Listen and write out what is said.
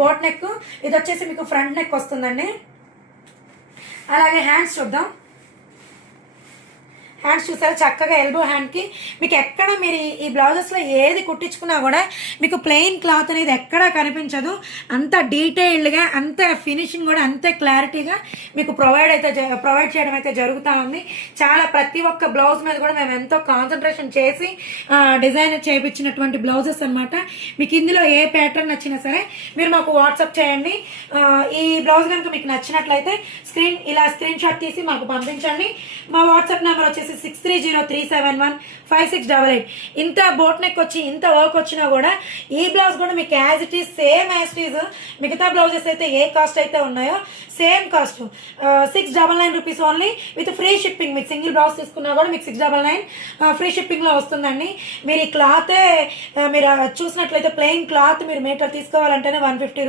Boat neck, ఇది వచ్చేసి మీకు ఫ్రంట్ నెక్ వస్తుందండి. అలాగే హ్యాండ్స్ చూద్దాం. హ్యాండ్స్ చూసారు చక్కగా ఎల్బో హ్యాండ్కి మీకు ఎక్కడ మీరు ఈ బ్లౌజెస్లో ఏది కుట్టించుకున్నా కూడా మీకు ప్లెయిన్ క్లాత్ అనేది ఎక్కడా కనిపించదు. అంత డీటెయిల్డ్గా, అంత ఫినిషింగ్ కూడా అంతే క్లారిటీగా మీకు ప్రొవైడ్ చేయడం అయితే జరుగుతూ ఉంది. చాలా ప్రతి ఒక్క బ్లౌజ్ మీద కూడా మేము ఎంతో కాన్సన్ట్రేషన్ చేసి డిజైన్ చేయించినటువంటి బ్లౌజెస్ అనమాట. మీకు ఇందులో ఏ ప్యాటర్న్ నచ్చినా సరే మీరు మాకు వాట్సాప్ చేయండి. ఈ బ్లౌజ్ కనుక మీకు నచ్చినట్లయితే స్క్రీన్ షాట్ తీసి మాకు పంపించండి. మా వాట్సాప్ నెంబర్ వచ్చేసి 6303715688. ఇంత బోట్ నెక్ వచ్చి ఇంత వర్క్ వచ్చినా కూడా ఈ బ్లౌజ్ కూడా మీకు as it is same as it is మిగతా బ్లౌజెస్ అయితే ఏ కాస్ట్ అయితే ఉన్నాయో same cost 699 rupees only with free shipping. మీకు సింగిల్ బ్లౌజ్ తీసుకున్నా కూడా మీకు 699 ఫ్రీ షిప్పింగ్లో వస్తుందండి. మీరు ఈ క్లాతే మీరు చూసినట్లయితే ప్లెయిన్ క్లాత్ మీరు మీటర్ తీసుకోవాలంటేనే 150